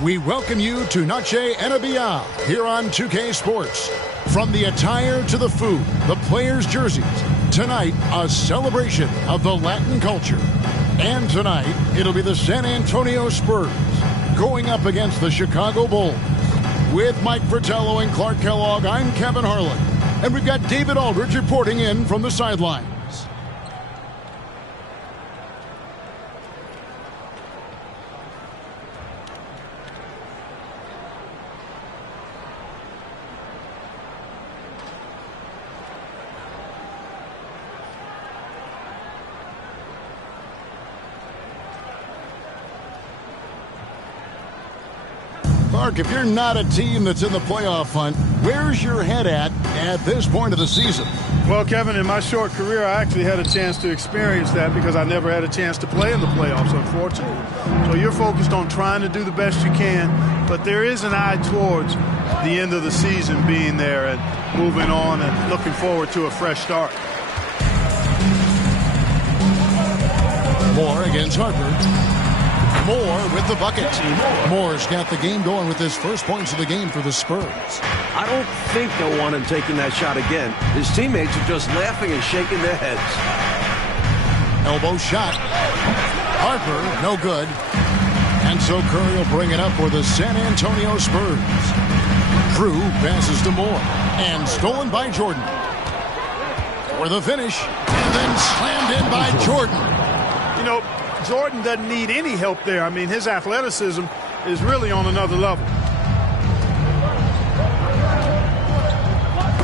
We welcome you to Noche and Beyond here on 2K Sports. From the attire to the food, the players' jerseys, tonight a celebration of the Latin culture. And tonight, it'll be the San Antonio Spurs going up against the Chicago Bulls. With Mike Fratello and Clark Kellogg, I'm Kevin Harlan. And we've got David Aldridge reporting in from the sidelines. Clark, if you're not a team that's in the playoff hunt, where's your head at this point of the season? Well, Kevin, in my short career, I actually had a chance to experience that because I never had a chance to play in the playoffs, unfortunately. So you're focused on trying to do the best you can, but there is an eye towards the end of the season being there and moving on and looking forward to a fresh start. Moore against Harper. Moore with the bucket. Moore's got the game going with his first points of the game for the Spurs. I don't think they'll want him taking that shot again. His teammates are just laughing and shaking their heads. Elbow shot. Harper, no good. And so Curry will bring it up for the San Antonio Spurs. Drew passes to Moore. And stolen by Jordan. For the finish. And then slammed in by Jordan. You know, Jordan doesn't need any help there. I mean, his athleticism is really on another level.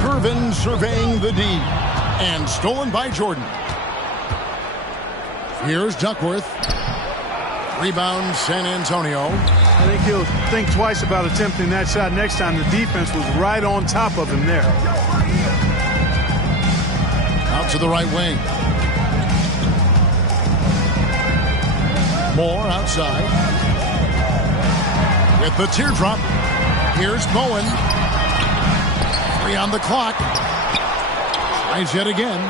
Gervin surveying the D. And stolen by Jordan. Here's Duckworth. Rebound San Antonio. I think he'll think twice about attempting that shot next time. The defense was right on top of him there. Out to the right wing. Moore outside. With the teardrop. Here's Bowen. 3 on the clock. Tries yet again.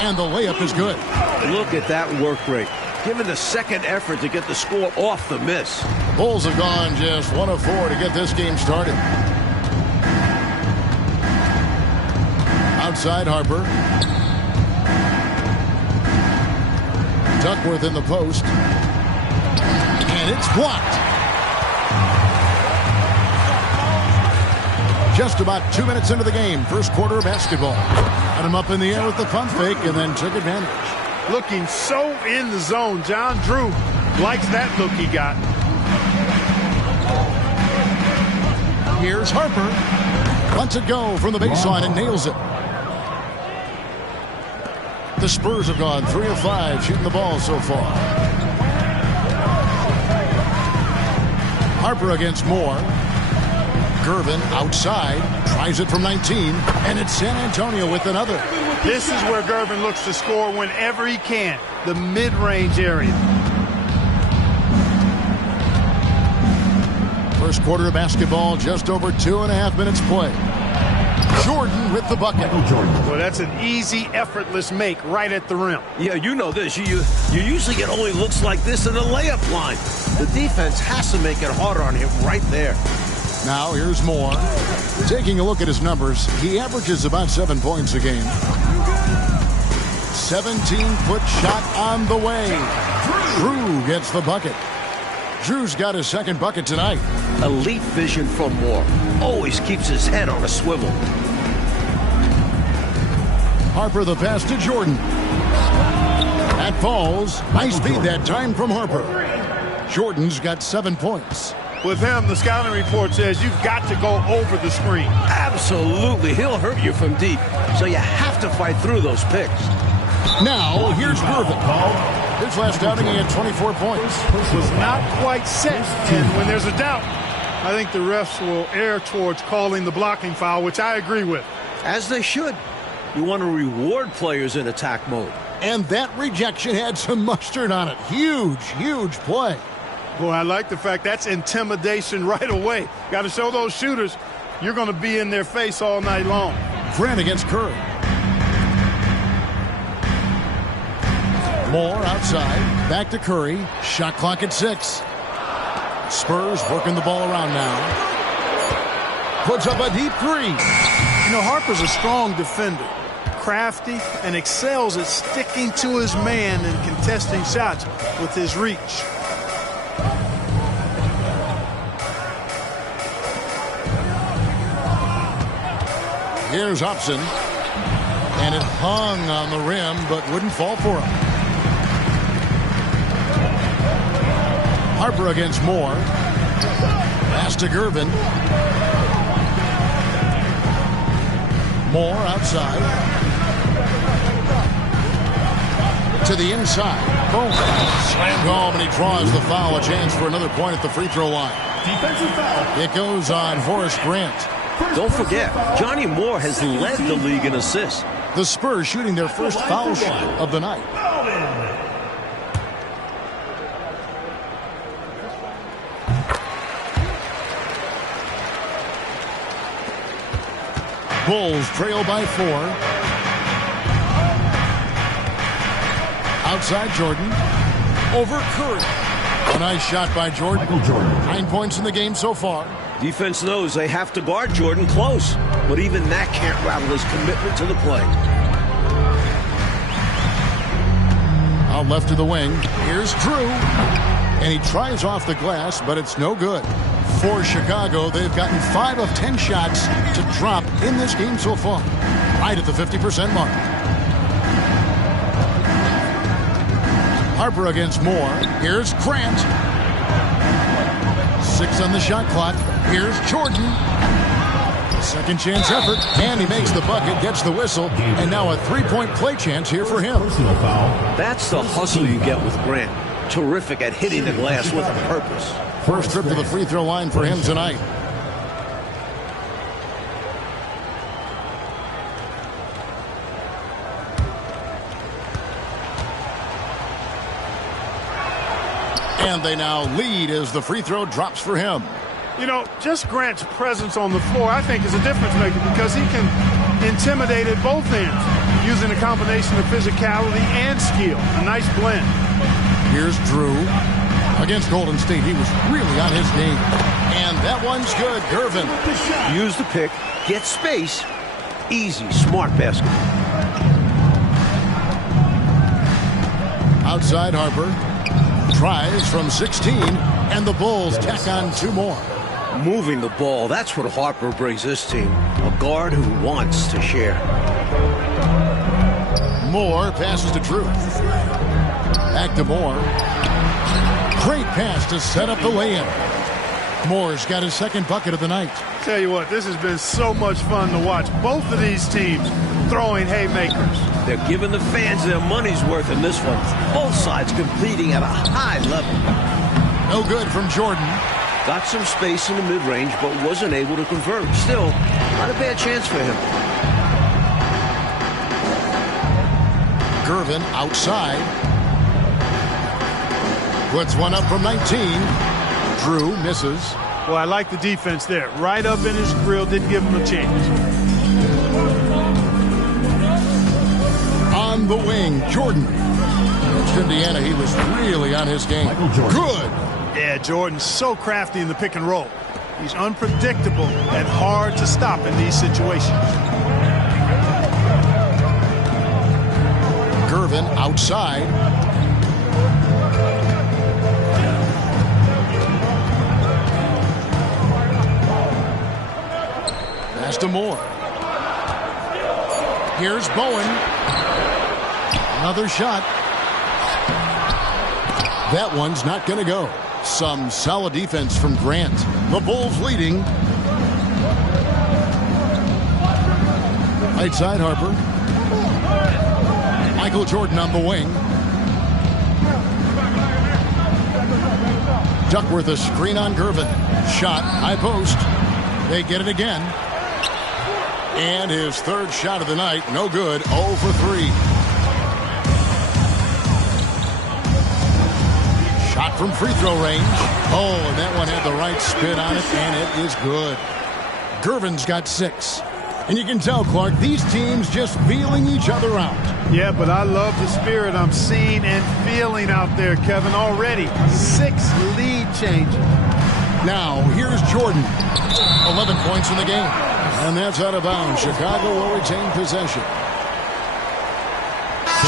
And the layup is good. Look at that work rate. Given the second effort to get the score off the miss. The Bulls have gone just 1 of 4 to get this game started. Outside Harper. Duckworth in the post. And it's blocked. Just about 2 minutes into the game. First quarter of basketball. Got him up in the air with the pump fake and then took advantage. Looking so in the zone. John Drew likes that look he got. Here's Harper. Lets it go from the baseline and nails it. The Spurs have gone 3 of 5 shooting the ball so far. Harper against Moore. Gervin outside. Tries it from 19. And it's San Antonio with another. This is where Gervin looks to score whenever he can. The mid-range area. First quarter of basketball, just over 2.5 minutes play. Jordan with the bucket. Well, that's an easy, effortless make right at the rim. Yeah, you know this. You usually get only looks like this in the layup line. The defense has to make it harder on him right there. Now here's Moore. Taking a look at his numbers, he averages about 7 points a game. 17-foot shot on the way. Drew gets the bucket. Drew's got his second bucket tonight. Elite vision from Moore. Always keeps his head on a swivel. Harper the pass to Jordan. That falls. Nice feed that time from Harper. Jordan's got 7 points. With him, the scouting report says you've got to go over the screen. Absolutely. He'll hurt you from deep. So you have to fight through those picks. Now, here's Gervin. His last outing, he had 24 points. Was not quite set. And when there's a doubt, I think the refs will err towards calling the blocking foul, which I agree with. As they should. You want to reward players in attack mode. And that rejection had some mustard on it. Huge, huge play. Boy, I like the fact that's intimidation right away. Got to show those shooters you're going to be in their face all night long. Grant against Curry. Moore outside. Back to Curry. Shot clock at 6. Spurs working the ball around now. Puts up a deep 3. You know, Harper's a strong defender. Crafty and excels at sticking to his man and contesting shots with his reach. Here's Hopson. And it hung on the rim, but wouldn't fall for him. Harper against Moore. Pass to Gervin. Moore outside. To the inside. Bowen. Slammed home, and he draws the foul. A chance for another point at the free throw line. Defensive foul. It goes on Horace Grant. Don't forget, Johnny Moore has led the league in assists. The Spurs shooting their first foul shot of the night. Bulls trail by 4. Outside Jordan. Over Curry. A nice shot by Jordan. 9 points in the game so far. Defense knows they have to guard Jordan close, but even that can't rattle his commitment to the play. Out left to the wing. Here's Drew. And he tries off the glass, but it's no good. For Chicago, they've gotten 5 of 10 shots to drop in this game so far. Right at the 50% mark. Harper against Moore. Here's Grant. 6 on the shot clock. Here's Jordan. Second chance effort, and he makes the bucket, gets the whistle, and now a 3-point play chance here for him. That's the hustle you get with Grant. Terrific at hitting the glass with a purpose. First trip to the free throw line for him tonight. And they now lead as the free throw drops for him. You know, just Grant's presence on the floor, I think, is a difference maker because he can intimidate at both ends using a combination of physicality and skill. A nice blend. Here's Drew. Against Golden State, he was really on his game. And that one's good. Gervin. Use the pick, get space. Easy, smart basket. Outside Harper. Tries from 16, and the Bulls tack on 2 more. Moving the ball, that's what Harper brings this team. A guard who wants to share. Moore passes to Drew. Back to Moore. Great pass to set up the lay-in. Moore's got his second bucket of the night. Tell you what, this has been so much fun to watch. Both of these teams throwing haymakers. They're giving the fans their money's worth in this one. Both sides competing at a high level. No good from Jordan. Got some space in the mid-range, but wasn't able to convert. Still, not a bad chance for him. Gervin outside. Puts one up from 19. Drew misses. Well, I like the defense there. Right up in his grill, didn't give him a chance. On the wing, Jordan. Against Indiana, he was really on his game. Good. Yeah, Jordan, so crafty in the pick and roll. He's unpredictable and hard to stop in these situations. Gervin outside. Pass to Moore. Here's Bowen. Another shot. That one's not going to go. Some solid defense from Grant. The Bulls leading. Right side, Harper. Michael Jordan on the wing. Duckworth a screen on Gervin. Shot, high post. They get it again. And his third shot of the night, no good, 0 for 3. Shot from free throw range. Oh, and that one had the right spin on it, and it is good. Gervin's got 6. And you can tell, Clark, these teams just feeling each other out. Yeah, but I love the spirit I'm seeing and feeling out there, Kevin. Already 6 lead changes. Now, here's Jordan. 11 points in the game. And that's out of bounds. Chicago will retain possession.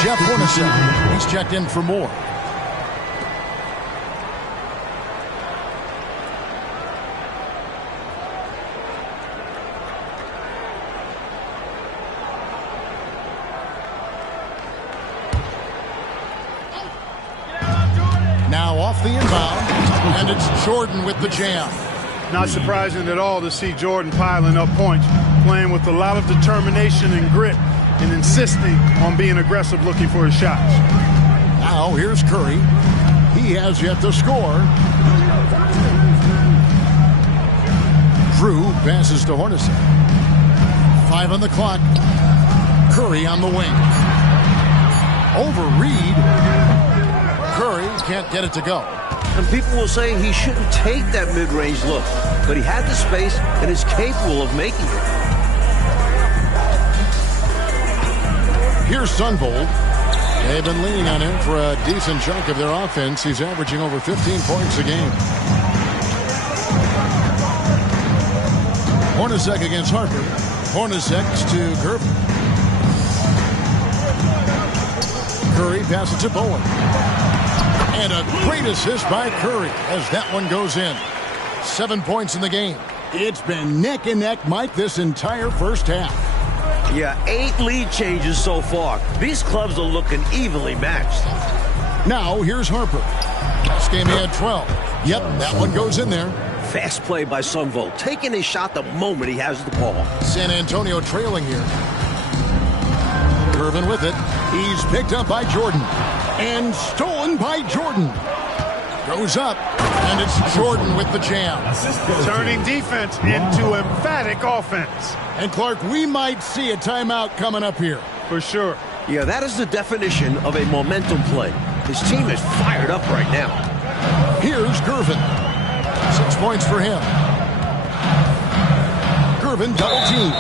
Jeff Hornacek, he's checked in for more. Now off the inbound, and it's Jordan with the jam. Not surprising at all to see Jordan piling up points, playing with a lot of determination and grit, and insisting on being aggressive looking for his shots. Now here's Curry. He has yet to score. Drew passes to Hornacek. 5 on the clock. Curry on the wing. Over Reed. Curry can't get it to go. And people will say he shouldn't take that mid-range look, but he had the space and is capable of making it. Here's Sunvold. They've been leaning on him for a decent chunk of their offense. He's averaging over 15 points a game. Hornacek against Harper. Hornacek to Gervin. Curry passes to Bowen. And a great assist by Curry as that one goes in. 7 points in the game. It's been neck and neck, Mike, this entire first half. Yeah, 8 lead changes so far. These clubs are looking evenly matched. Now, here's Harper. Last game he had 12. Yep, that one goes in there. Fast play by Sunvold, taking a shot the moment he has the ball. San Antonio trailing here. Gervin with it. He's picked up by Jordan. And stolen by Jordan. Goes up. And it's Jordan with the jam. Turning defense into emphatic offense. And Clark, we might see a timeout coming up here. For sure. Yeah, that is the definition of a momentum play. His team is fired up right now. Here's Gervin. 6 points for him. Gervin double team.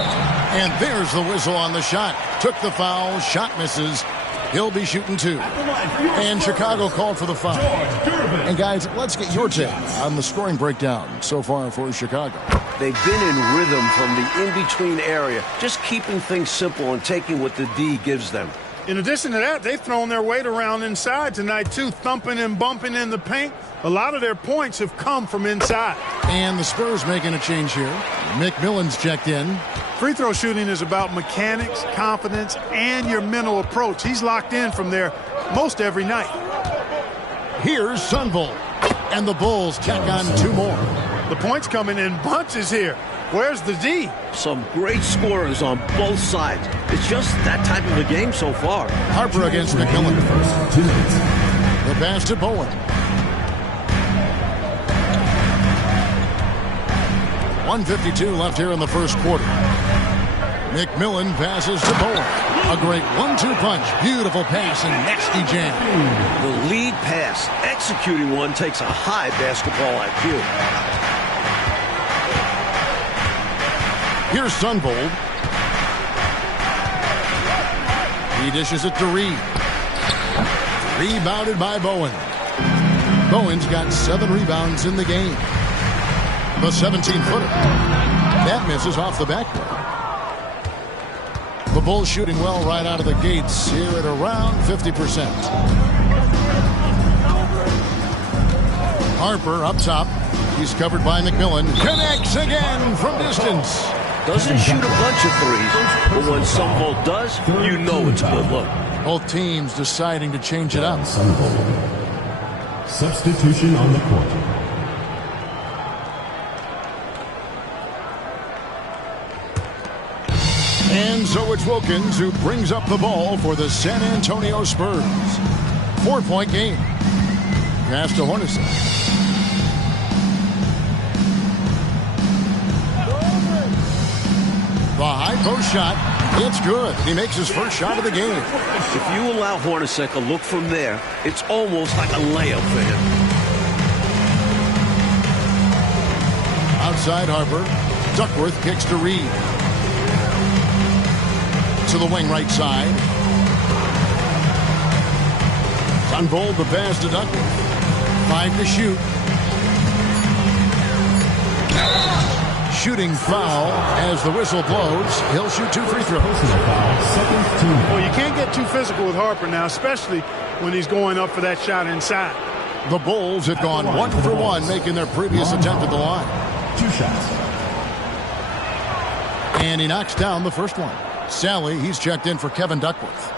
And there's the whistle on the shot. Took the foul. Shot misses. He'll be shooting 2. And Chicago called for the foul. And guys, let's get your take on the scoring breakdown so far for Chicago. They've been in rhythm from the in-between area, just keeping things simple and taking what the D gives them. In addition to that, they've thrown their weight around inside tonight, too, thumping and bumping in the paint. A lot of their points have come from inside. And the Spurs making a change here. McMillan's checked in. Free throw shooting is about mechanics, confidence, and your mental approach. He's locked in from there most every night. Here's Sunvold. And the Bulls tack on 2 more. The points coming in bunches here. Where's the D? Some great scorers on both sides. It's just that type of a game so far. Harper against McMillan. The pass to Bowen. 1:52 left here in the first quarter. McMillan passes to Bowen. A great 1-2 punch. Beautiful pass and nasty jam. The lead pass, executing one, takes a high basketball IQ. Here's Sunvold. He dishes it to Reed. Rebounded by Bowen. Bowen's got 7 rebounds in the game. The 17-footer. That misses off the backboard. The Bulls shooting well right out of the gates here at around 50%. Harper up top. He's covered by McMillan. Connects again from distance. Doesn't shoot a bunch of threes, but when Sunvold does, you know it's a good look. Both teams deciding to change it up. Sunvold. Substitution on the court. And so it's Wilkins who brings up the ball for the San Antonio Spurs. 4-point game. Pass to Hornacek. The high post shot. It's good. He makes his first shot of the game. If you allow Hornacek a look from there, it's almost like a layup for him. Outside Harper. Duckworth kicks to Reed. To the wing right side. Sunvold the pass to Duckworth. 5 to shoot. Shooting foul as the whistle blows. He'll shoot 2 free throws. Well, you can't get too physical with Harper now, especially when he's going up for that shot inside. The Bulls have gone 1 for 1, making their previous attempt at the line. 2 shots. And he knocks down the first one. Sally, he's checked in for Kevin Duckworth.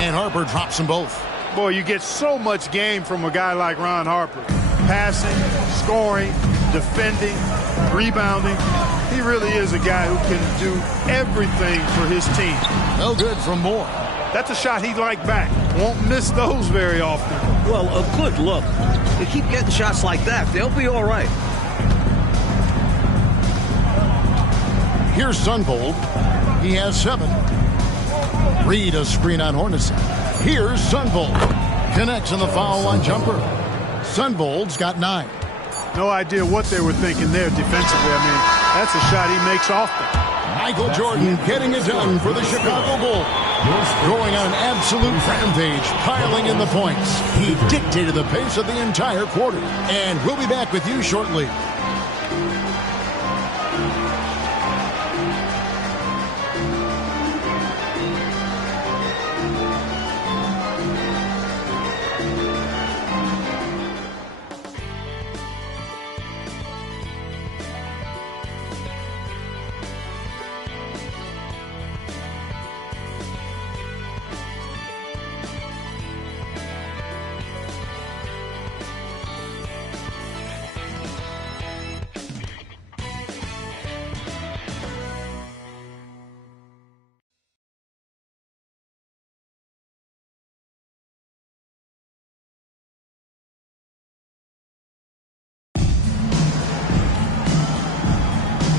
And Harper drops them both. Boy, you get so much game from a guy like Ron Harper. Passing, scoring, defending, rebounding. He really is a guy who can do everything for his team. No good from Moore. That's a shot he'd like back. Won't miss those very often. Well, a good look. They keep getting shots like that, they'll be all right. Here's Sunvold. He has 7. Reed a screen on Hornacek. Here's Sunvold. Connects on the foul line jumper. Sunvold's got 9. No idea what they were thinking there defensively. I mean, that's a shot he makes often. Michael Jordan getting it done for the Chicago Bulls. Going on an absolute rampage, piling in the points. He dictated the pace of the entire quarter. And we'll be back with you shortly.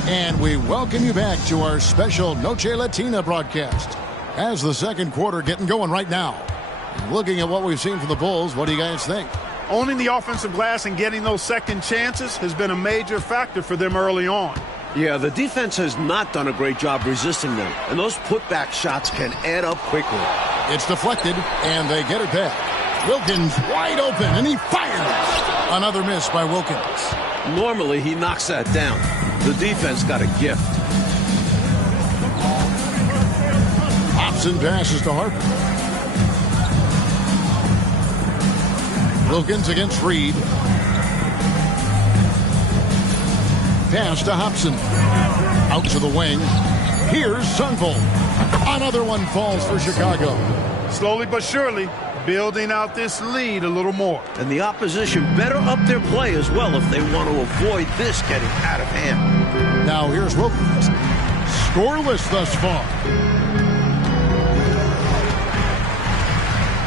And we welcome you back to our special Noche Latina broadcast. As the second quarter getting going right now. Looking at what we've seen from the Bulls, what do you guys think? Owning the offensive glass and getting those second chances has been a major factor for them early on. Yeah, the defense has not done a great job resisting them, and those putback shots can add up quickly. It's deflected, and they get it back. Wilkins wide open, and he fires. Another miss by Wilkins. Normally, he knocks that down. The defense got a gift. Hopson passes to Harper. Wilkins against Reed. Pass to Hopson. Out to the wing. Here's Sunvold. Another one falls for Chicago. Slowly but surely, building out this lead a little more. And the opposition better up their play as well if they want to avoid this getting out of hand. Now here's Wilkins. Scoreless thus far.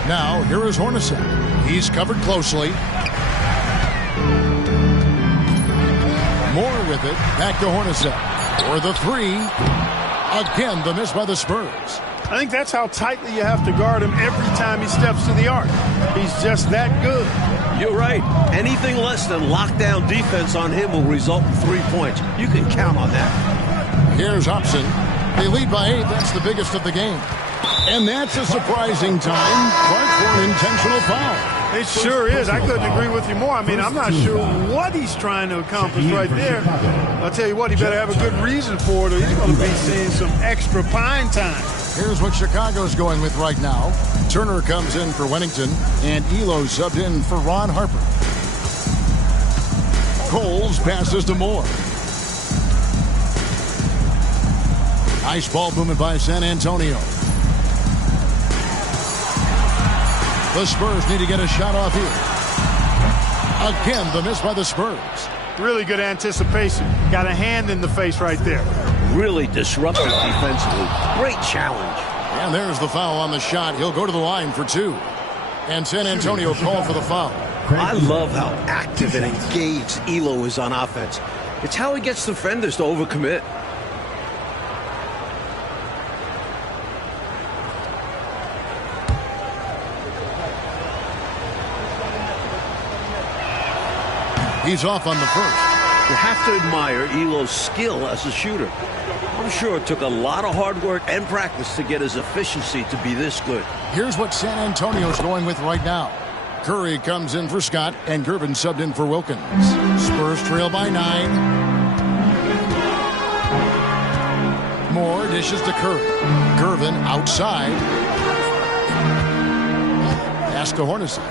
Now here is Hornacek. He's covered closely. Moore with it. Back to Hornacek. For the 3. Again, the miss by the Spurs. I think that's how tightly you have to guard him every time he steps to the arc. He's just that good. You're right. Anything less than lockdown defense on him will result in 3 points. You can count on that. Here's Hopson. They lead by 8. That's the biggest of the game. And that's a surprising time, Clark, for an intentional foul. It sure is. I couldn't agree with you more. I mean, I'm not sure what he's trying to accomplish right there. I'll tell you what, he better have a good reason for it, or he's going to be seeing some extra pine time. Here's what Chicago's going with right now. Turner comes in for Wennington, and Elo subbed in for Ron Harper. Coles passes to Moore. Nice ball movement by San Antonio. The Spurs need to get a shot off here. Again, the miss by the Spurs. Really good anticipation. Got a hand in the face right there. Really disruptive defensively. Great challenge. And there's the foul on the shot. He'll go to the line for two. And San Antonio called for the foul. I love how active and engaged Elo is on offense. It's how he gets defenders to overcommit. He's off on the first. You have to admire Elo's skill as a shooter. I'm sure it took a lot of hard work and practice to get his efficiency to be this good. Here's what San Antonio's going with right now. Curry comes in for Scott, and Gervin subbed in for Wilkins. Spurs trail by 9. Moore dishes to Curry. Gervin outside. Pass to Hornacek.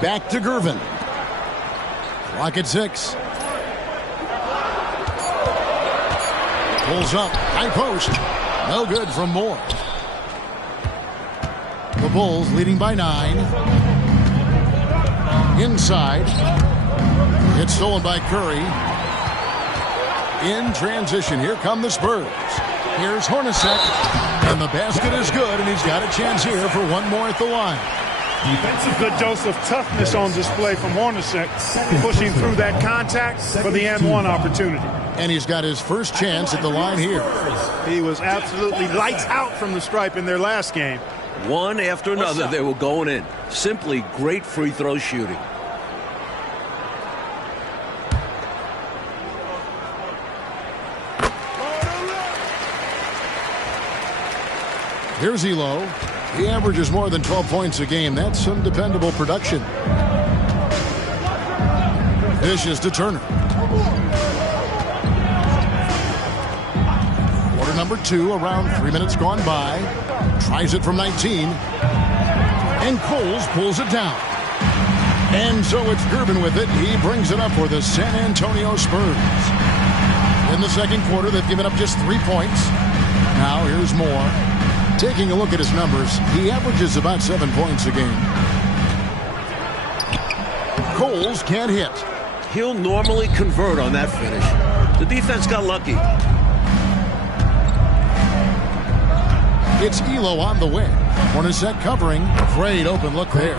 Back to Gervin. Clock at 6. Pulls up. High post. No good from Moore. The Bulls leading by 9. Inside. It's stolen by Curry. In transition. Here come the Spurs. Here's Hornacek. And the basket is good, and he's got a chance here for one more at the line. That's a good dose of toughness on display from Hornacek, pushing through that contact for the and-one opportunity. And he's got his first chance at the line here. He was absolutely lights out from the stripe in their last game. One after another, they were going in. Simply great free throw shooting. Here's Elo. He averages more than 12 points a game. That's some dependable production. Dishes to Turner. Quarter number 2, around 3 minutes gone by. Tries it from 19. And Coles pulls it down. And so it's Gervin with it. He brings it up for the San Antonio Spurs. In the second quarter, they've given up just 3 points. Now here's Moore. Taking a look at his numbers, he averages about 7 points a game. Coles can't hit. He'll normally convert on that finish. The defense got lucky. It's Elo on the wing. Hornacek covering. Great open look there.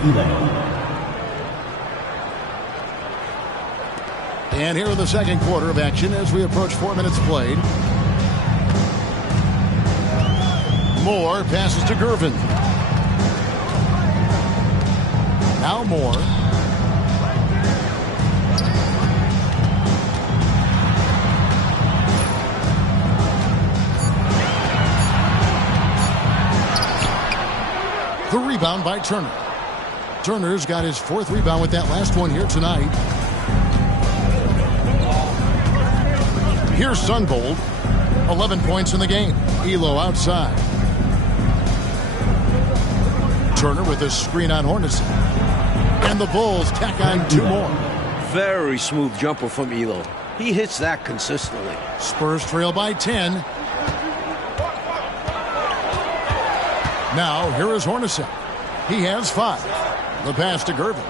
And here in the second quarter of action as we approach 4 minutes played. Moore passes to Gervin. Now Moore. The rebound by Turner. Turner's got his 4th rebound with that last one here tonight. Here's Sunvold. 11 points in the game. Elo outside. Turner with a screen on Hornacek. And the Bulls tack on 2 more. Very smooth jumper from Elo. He hits that consistently. Spurs trail by 10. Now here is Hornacek. He has 5. The pass to Gervin.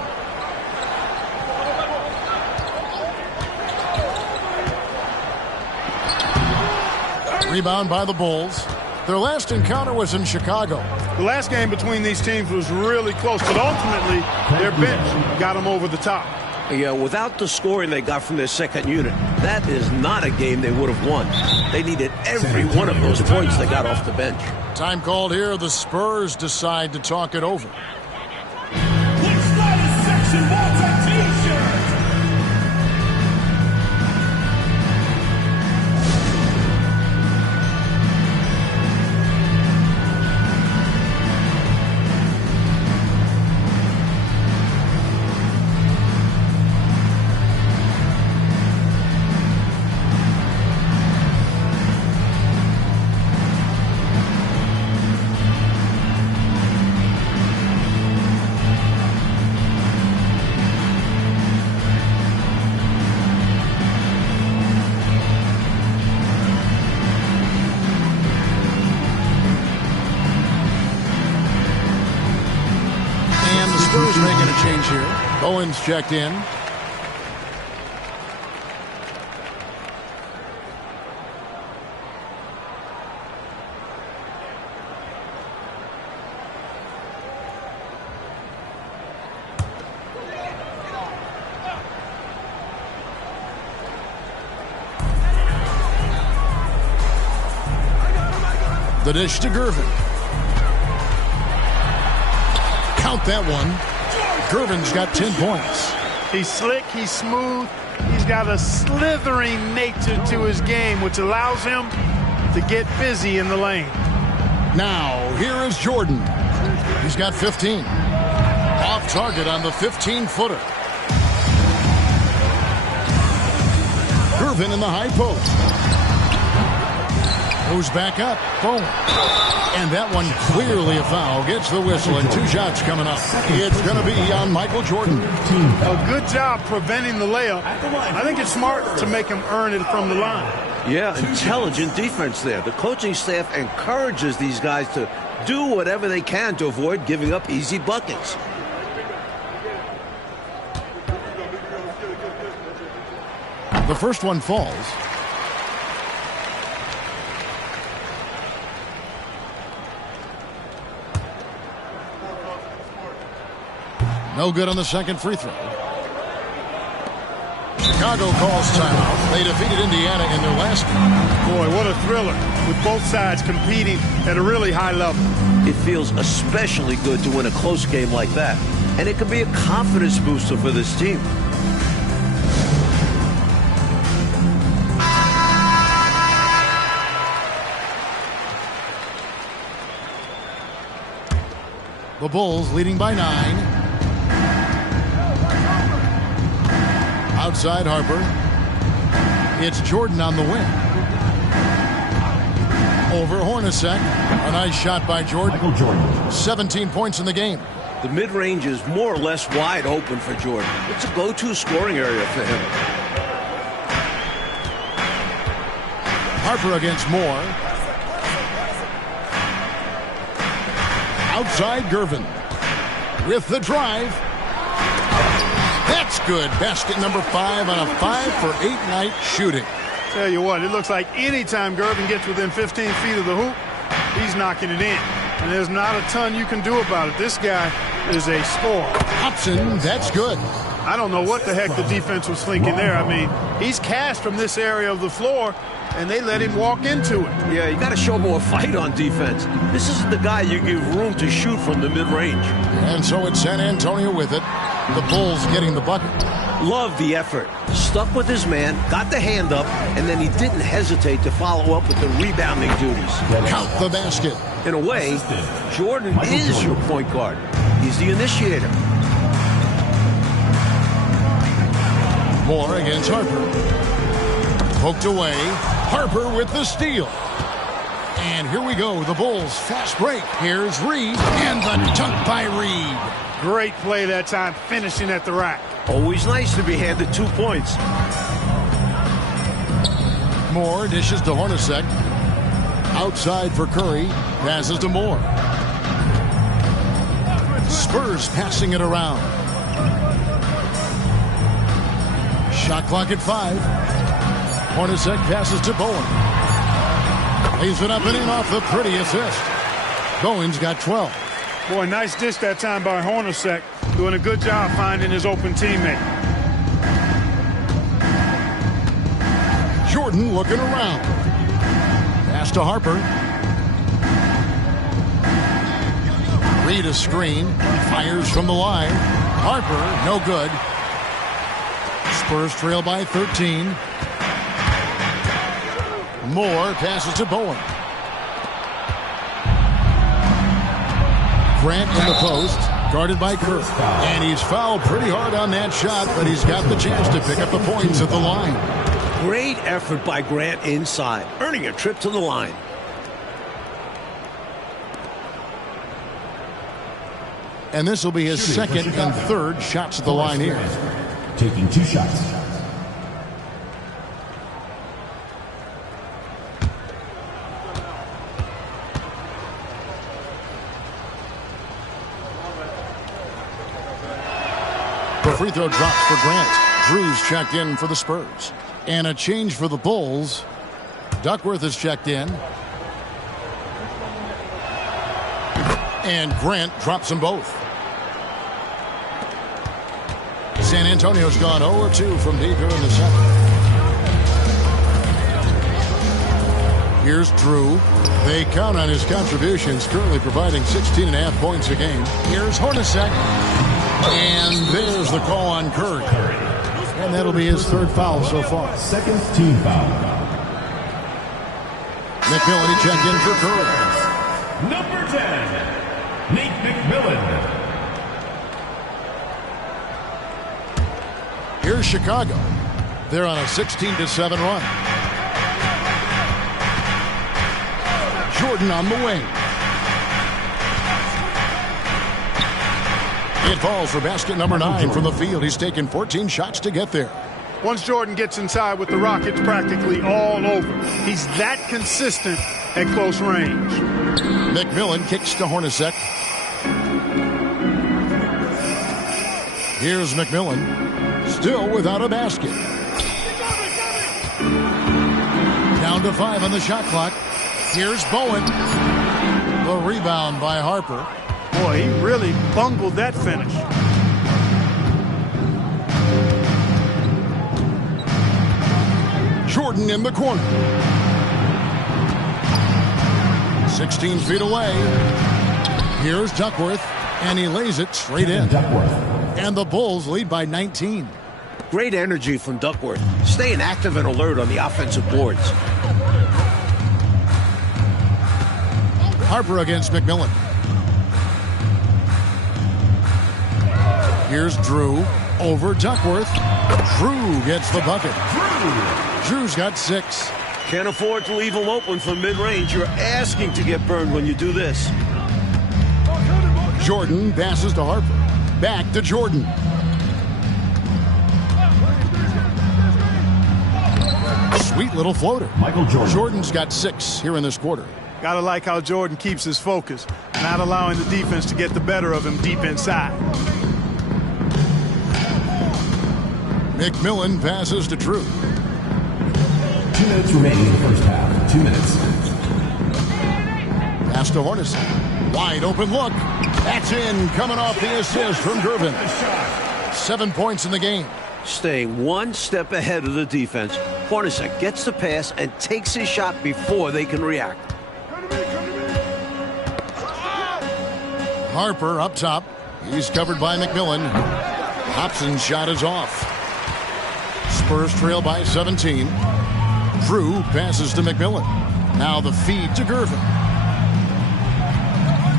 Rebound by the Bulls. Their last encounter was in Chicago. The last game between these teams was really close, but ultimately their bench got them over the top. Yeah, without the scoring they got from their second unit, that is not a game they would have won. They needed every one of those points they got off the bench. Time called here. The Spurs decide to talk it over. change here. Bowen's checked in. The dish to Gervin. Count that one. Gervin's got 10 points. He's slick, he's smooth, he's got a slithering nature to his game, which allows him to get busy in the lane. Now, here is Jordan. He's got 15. Off target on the 15-footer. Gervin in the high post. Moves back up. Bowen. And that one clearly a foul. Gets the whistle and 2 shots coming up. It's going to be on Michael Jordan. A good job preventing the layup. I think it's smart to make him earn it from the line. Yeah, intelligent defense there. The coaching staff encourages these guys to do whatever they can to avoid giving up easy buckets. The first one falls. No good on the second free throw. Chicago calls timeout. They defeated Indiana in their last game. Boy, what a thriller, with both sides competing at a really high level. It feels especially good to win a close game like that. And it could be a confidence booster for this team. The Bulls leading by 9. Outside Harper. It's Jordan on the wing. Over Hornacek. A nice shot by Jordan. 17 points in the game. The mid-range is more or less wide open for Jordan. It's a go-to scoring area for him. Harper against Moore. Outside Gervin. With the drive. That's good. Basket number 5 on a 5-for-8 night shooting. Tell you what, it looks like anytime Gervin gets within 15 feet of the hoop, he's knocking it in. And there's not a ton you can do about it. This guy is a scorer. Hopson, that's good. I don't know what the heck the defense was thinking there. I mean, he's cast from this area of the floor, and they let him walk into it. Yeah, you got to show more fight on defense. This isn't the guy you give room to shoot from the mid-range. And so it's San Antonio with it. The Bulls getting the bucket. Love the effort. Stuck with his man, got the hand up, and then he didn't hesitate to follow up with the rebounding duties. Count the basket. In a way, Jordan is your point guard. He's the initiator. Moore against Harper. Poked away. Harper with the steal. And here we go. The Bulls fast break. Here's Reed. And the dunk by Reed. Great play that time, finishing at the rack. Always nice to be handed 2 points. Moore dishes to Hornacek. Outside for Curry. Passes to Moore. Spurs passing it around. Shot clock at 5. Hornacek passes to Bowen. Lays it up and in off the pretty assist. Bowen's got 12. Boy, nice dish that time by Hornacek. Doing a good job finding his open teammate. Jordan looking around. Pass to Harper. Reed a screen. Fires from the line. Harper, no good. Spurs trail by 13. Moore passes to Bowen. Grant in the post, guarded by Kerr. And he's fouled pretty hard on that shot, but he's got the chance to pick up the points at the line. Great effort by Grant inside, earning a trip to the line. And this will be his second and third shots at the line here. Taking 2 shots. The free throw drops for Grant. Drew's checked in for the Spurs. And a change for the Bulls. Duckworth is checked in. And Grant drops them both. San Antonio's gone 0-2 from deep here in the second. Here's Drew. They count on his contributions, currently providing 16.5 points a game. Here's Hornacek. And there's the call on Curry. And that'll be his third foul so far. Second team foul. McMillan checked in for Curry. Number 10, Nate McMillan. Here's Chicago. They're on a 16-7 run. Jordan on the wing. It falls for basket number 9 from the field. He's taken 14 shots to get there. Once Jordan gets inside with the rock, it's practically all over. He's that consistent at close range. McMillan kicks to Hornacek. Here's McMillan. Still without a basket. Down to 5 on the shot clock. Here's Bowen. The rebound by Harper. Boy, he really bungled that finish. Jordan in the corner. 16 feet away. Here's Duckworth, and he lays it straight in. And the Bulls lead by 19. Great energy from Duckworth, staying active and alert on the offensive boards. Harper against McMillan. Here's Drew over Duckworth. Drew gets the bucket. Drew's got 6. Can't afford to leave him open from mid-range. You're asking to get burned when you do this. Jordan passes to Harper. Back to Jordan. Sweet little floater. Michael Jordan. Jordan's got 6 here in this quarter. Gotta like how Jordan keeps his focus, not allowing the defense to get the better of him deep inside. McMillan passes to Drew. 2 minutes remaining in the first half. 2 minutes. Pass to Hornacek. Wide open look. That's in, coming off the assist from Gervin. 7 points in the game. Staying one step ahead of the defense. Hornacek gets the pass and takes his shot before they can react. Harper up top. He's covered by McMillan. Hopson's shot is off. Spurs trail by 17. Drew passes to McMillan. Now the feed to Gervin.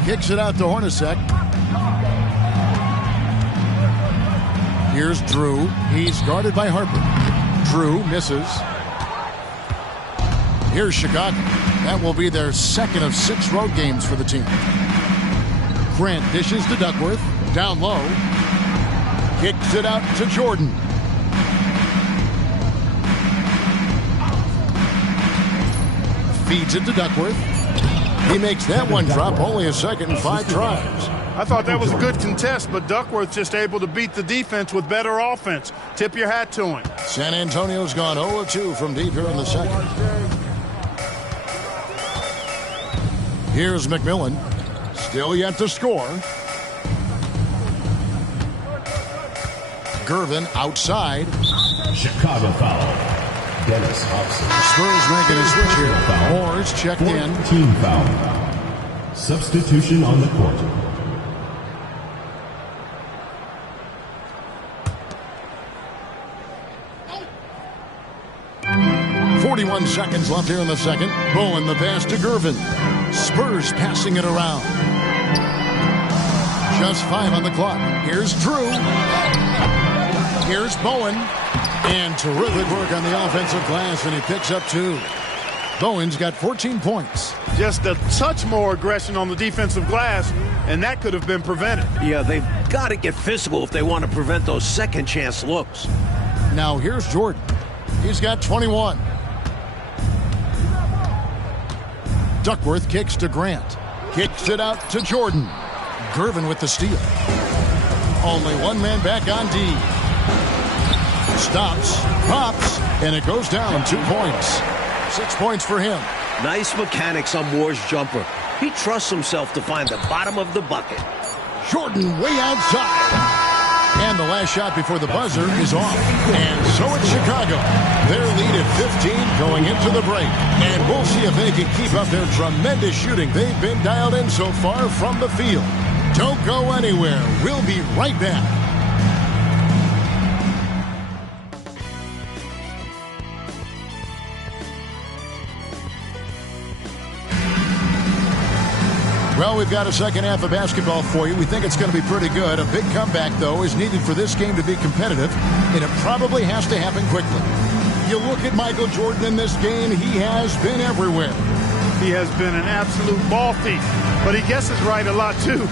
Kicks it out to Hornacek. Here's Drew. He's guarded by Harper. Drew misses. Here's Chicago. That will be their second of 6 road games for the team. Grant dishes to Duckworth. Down low. Kicks it out to Jordan. Feeds it to Duckworth. He makes that one drop. Only a second and 5 tries. I thought that was a good contest, but Duckworth just able to beat the defense with better offense. Tip your hat to him. San Antonio's gone 0-2 from deep here in the second. Here's McMillan. Still yet to score. Gervin outside. Chicago foul. Dennis Hopson. Spurs making a switch here. Moore's checked in. Team foul. Substitution on the court. 41 seconds left here in the second. Bowen the pass to Gervin. Spurs passing it around. Just 5 on the clock. Here's Drew. Here's Bowen. And terrific work on the offensive glass, and he picks up 2. Bowen's got 14 points. Just a touch more aggression on the defensive glass, and that could have been prevented. Yeah, they've got to get physical if they want to prevent those second chance looks. Now here's Jordan. He's got 21. Duckworth kicks to Grant. Kicks it out to Jordan. Gervin with the steal. Only one man back on D. Stops, pops, and it goes down 2 points. 6 points for him. Nice mechanics on Moore's jumper. He trusts himself to find the bottom of the bucket. Jordan way outside. And the last shot before the buzzer is off. And so it's Chicago. Their lead at 15 going into the break. And we'll see if they can keep up their tremendous shooting they've been dialed in so far from the field. Don't go anywhere. We'll be right back. Well, we've got a second half of basketball for you. We think it's going to be pretty good. A big comeback, though, is needed for this game to be competitive, and it probably has to happen quickly. You look at Michael Jordan in this game, he has been everywhere. He has been an absolute ball thief, but he guesses right a lot, too.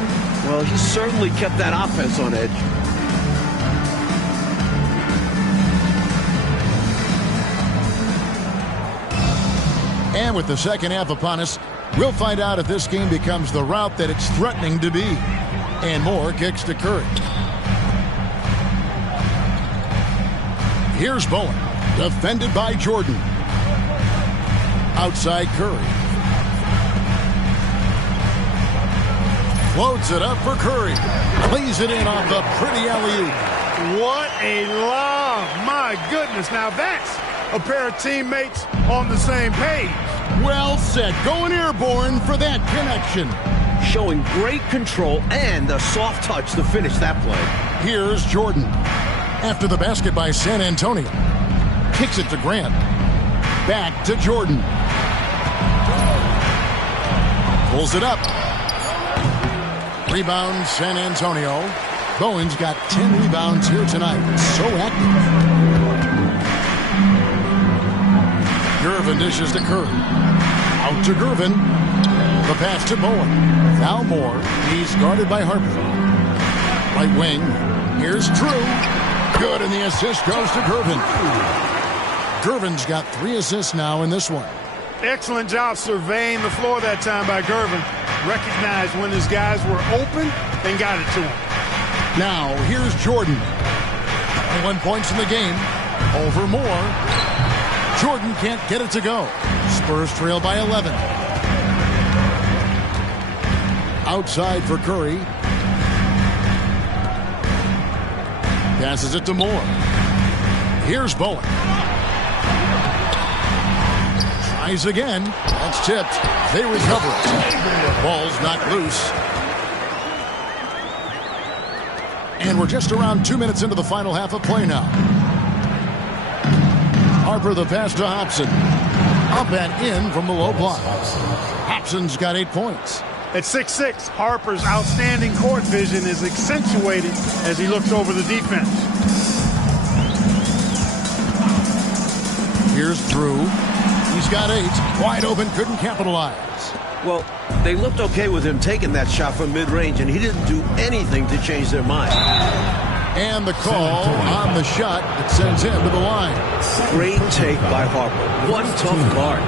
Well, he certainly kept that offense on edge. And with the second half upon us, we'll find out if this game becomes the route that it's threatening to be. And Moore kicks to Curry. Here's Bowen, defended by Jordan. Outside Curry. Floats it up for Curry. Plays it in off the pretty alley-oop. What a lob. My goodness. Now that's a pair of teammates on the same page. Well said. Going airborne for that connection. Showing great control and a soft touch to finish that play. Here's Jordan. After the basket by San Antonio. Kicks it to Grant. Back to Jordan. Pulls it up. Rebound San Antonio. Bowen's got 10 rebounds here tonight. So active. Gervin dishes to Curry. Out to Gervin. The pass to Bowen. Now Moore. He's guarded by Harper. Right wing. Here's Drew. Good, and the assist goes to Gervin. Gervin's got 3 assists now in this one. Excellent job surveying the floor that time by Gervin. Recognized when his guys were open and got it to him. Now, here's Jordan. 21 points in the game. Over Moore. Jordan can't get it to go. Spurs trail by 11. Outside for Curry. Passes it to Moore. Here's Bowen. Tries again. That's tipped. They recover it. Ball's knocked loose. And we're just around 2 minutes into the final half of play now. Harper the pass to Hopson. Up and in from the low block. Hopson's got 8 points. At 6'6", Harper's outstanding court vision is accentuated as he looks over the defense. Here's Drew. He's got 8. Wide open, couldn't capitalize. Well, they looked okay with him taking that shot from mid-range, and he didn't do anything to change their mind. And the call on the shot that sends him to the line. Great take by Harper. One tough guard.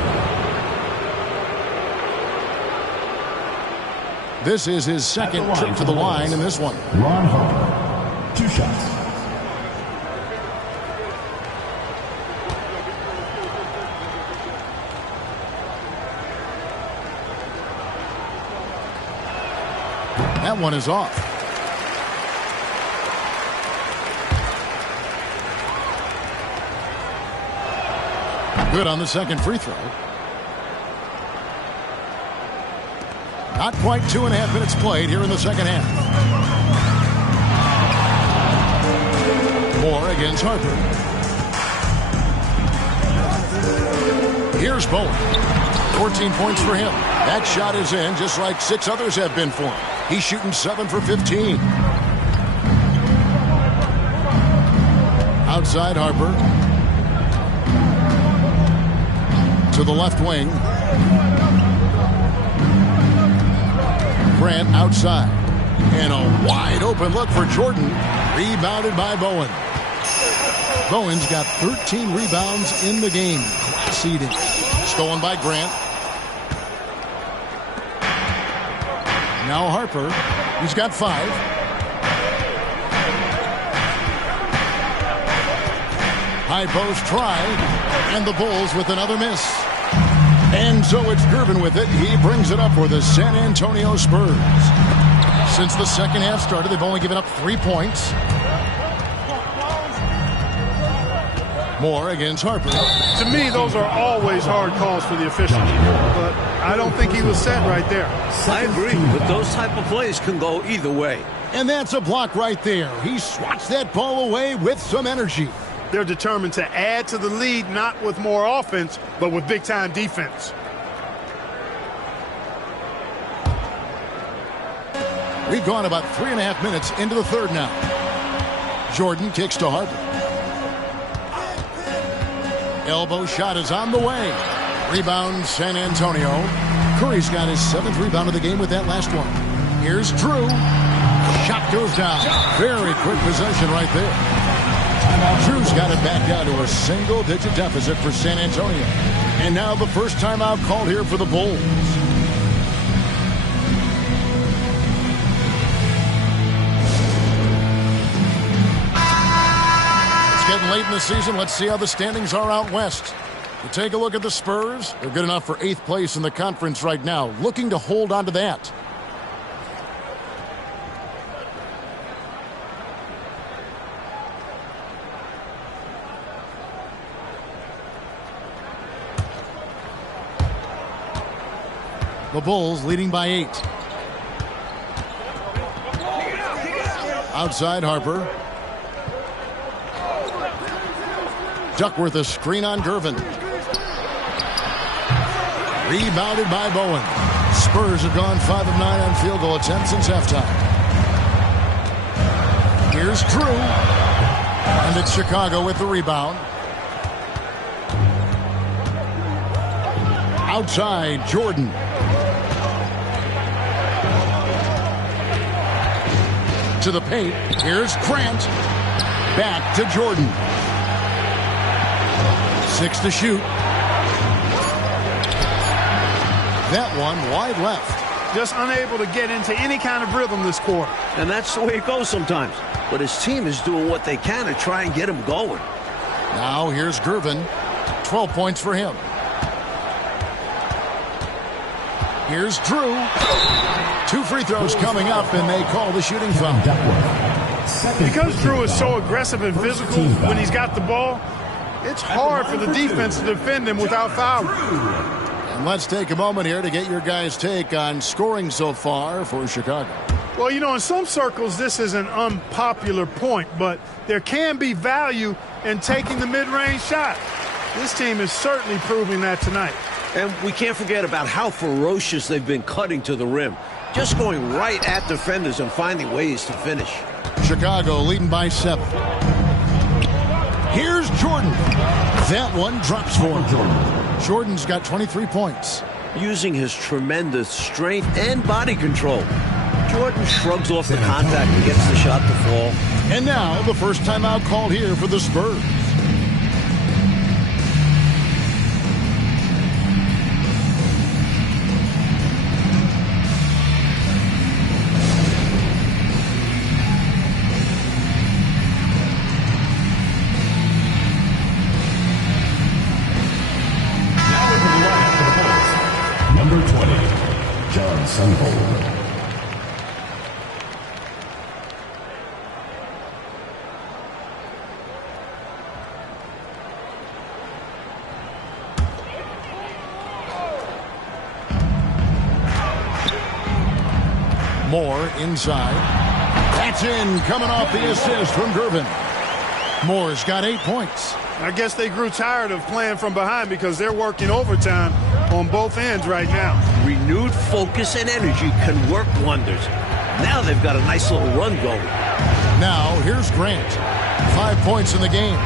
This is his second trip to the line in this one. Ron Harper, 2 shots. That one is off. Good on the second free throw. Not quite 2.5 minutes played here in the second half. Moore against Harper. Here's Bowen. 14 points for him. That shot is in, just like 6 others have been for him. He's shooting 7 for 15. Outside Harper. To the left wing. Grant outside. And a wide open look for Jordan. Rebounded by Bowen. Bowen's got 13 rebounds in the game. Class eating. Stolen by Grant. Now Harper. He's got 5. High post try, and the Bulls with another miss. And so it's Gervin with it. He brings it up for the San Antonio Spurs. Since the second half started, they've only given up 3 points. Moore against Harper. To me, those are always hard calls for the officials, but I don't think he was set right there. I agree, but those type of plays can go either way. And that's a block right there. He swats that ball away with some energy. They're determined to add to the lead, not with more offense, but with big-time defense. We've gone about 3.5 minutes into the third now. Jordan kicks to Harper. Elbow shot is on the way. Rebound San Antonio. Curry's got his 7th rebound of the game with that last one. Here's Drew. Shot goes down. Very quick possession right there. Drew's got it back down to a single-digit deficit for San Antonio. And now the first timeout called here for the Bulls. Getting late in the season. Let's see how the standings are out west. To take a look at the Spurs, they're good enough for 8th place in the conference right now, looking to hold on to that. The Bulls leading by 8. Outside Harper. Duckworth a screen on Gervin. Rebounded by Bowen. Spurs have gone 5 of 9 on field goal attempts since halftime. Here's Drew. And it's Chicago with the rebound. Outside Jordan. To the paint. Here's Grant. Back to Jordan. 6 to shoot. That one wide left. Just unable to get into any kind of rhythm this quarter. And that's the way it goes sometimes. But his team is doing what they can to try and get him going. Now here's Gervin. 12 points for him. Here's Drew. 2 free throws coming up, and they call the shooting foul. Because Drew is so aggressive and physical when he's got the ball, it's hard for the defense to defend him without fouling. And let's take a moment here to get your guys' take on scoring so far for Chicago. Well, you know, in some circles, this is an unpopular point, but there can be value in taking the mid-range shot. This team is certainly proving that tonight. And we can't forget about how ferocious they've been cutting to the rim. Just going right at defenders and finding ways to finish. Chicago leading by 7. Here's Jordan. That one drops for him. Jordan's got 23 points. Using his tremendous strength and body control, Jordan shrugs off the contact and gets the shot to fall. And now the first timeout called here for the Spurs. Number 20, Jon Sunvold. Moore inside. That's in, coming off the assist from Gervin. Moore's got 8 points. I guess they grew tired of playing from behind because they're working overtime on both ends right now. Renewed focus and energy can work wonders. Now they've got a nice little run going. Now here's Grant. 5 points in the game.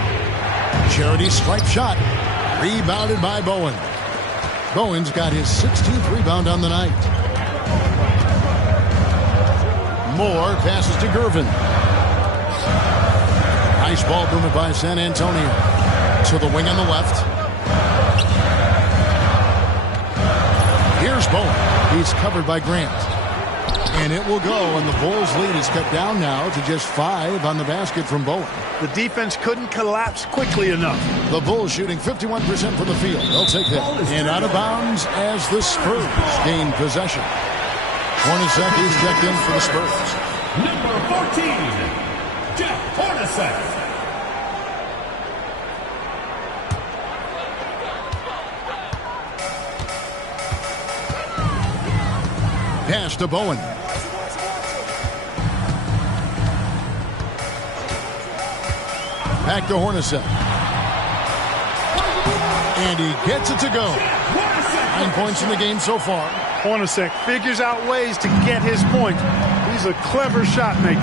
Charity stripe shot. Rebounded by Bowen. Bowen's got his 16th rebound on the night. Moore passes to Gervin. Nice ball movement by San Antonio. To the wing on the left. Here's Bowen. He's covered by Grant. And it will go, and the Bulls' lead is cut down now to just 5 on the basket from Bowen. The defense couldn't collapse quickly enough. The Bulls shooting 51% from the field. They'll take that. And out of bounds as the Spurs gain possession. Hornacek is checked in for the Spurs. Number 14, Jeff Hornacek. Pass to Bowen. Back to Hornacek. And he gets it to go. 9 points in the game so far. Hornacek figures out ways to get his point. He's a clever shot maker.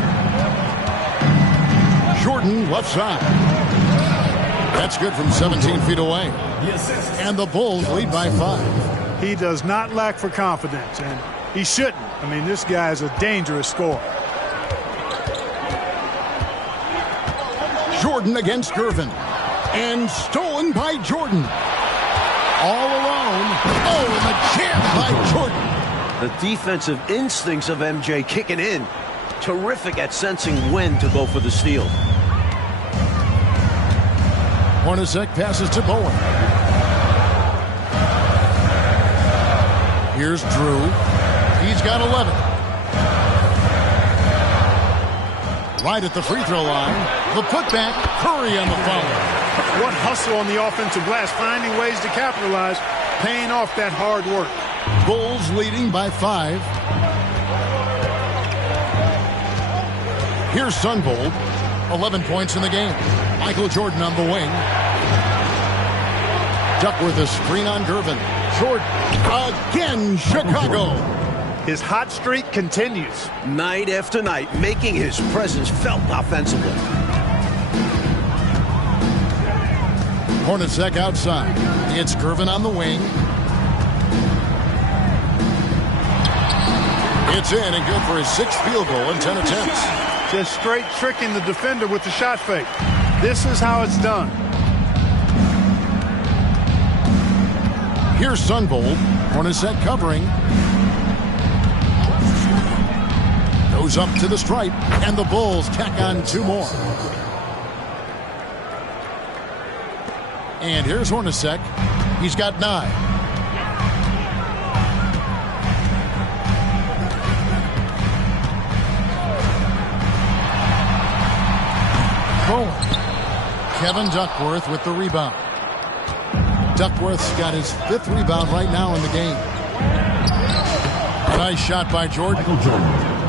Jordan left side. That's good from 17 feet away. And the Bulls lead by 5. He does not lack for confidence, and he shouldn't. I mean, this guy is a dangerous scorer. Jordan against Gervin. And stolen by Jordan. All alone. Oh, and the jam by Jordan. The defensive instincts of MJ kicking in. Terrific at sensing when to go for the steal. Hornacek passes to Bowen. Here's Drew. He's got 11. Right at the free throw line. The putback. Curry on the foul. What hustle on the offensive glass, finding ways to capitalize, paying off that hard work. Bulls leading by 5. Here's Sunvold. 11 points in the game. Michael Jordan on the wing. Duckworth a screen on Gervin. Jordan again, Chicago. His hot streak continues. Night after night, making his presence felt offensively. Hornacek outside. It's Gervin on the wing. It's in and good for his 6th field goal in 10 attempts. Just straight tricking the defender with the shot fake. This is how it's done. Here's Sunvold. Hornacek covering. Goes up to the stripe, and the Bulls tack on 2 more. And here's Hornacek. He's got 9. Bowen. Kevin Duckworth with the rebound. Duckworth's got his 5th rebound right now in the game. Nice shot by Jordan.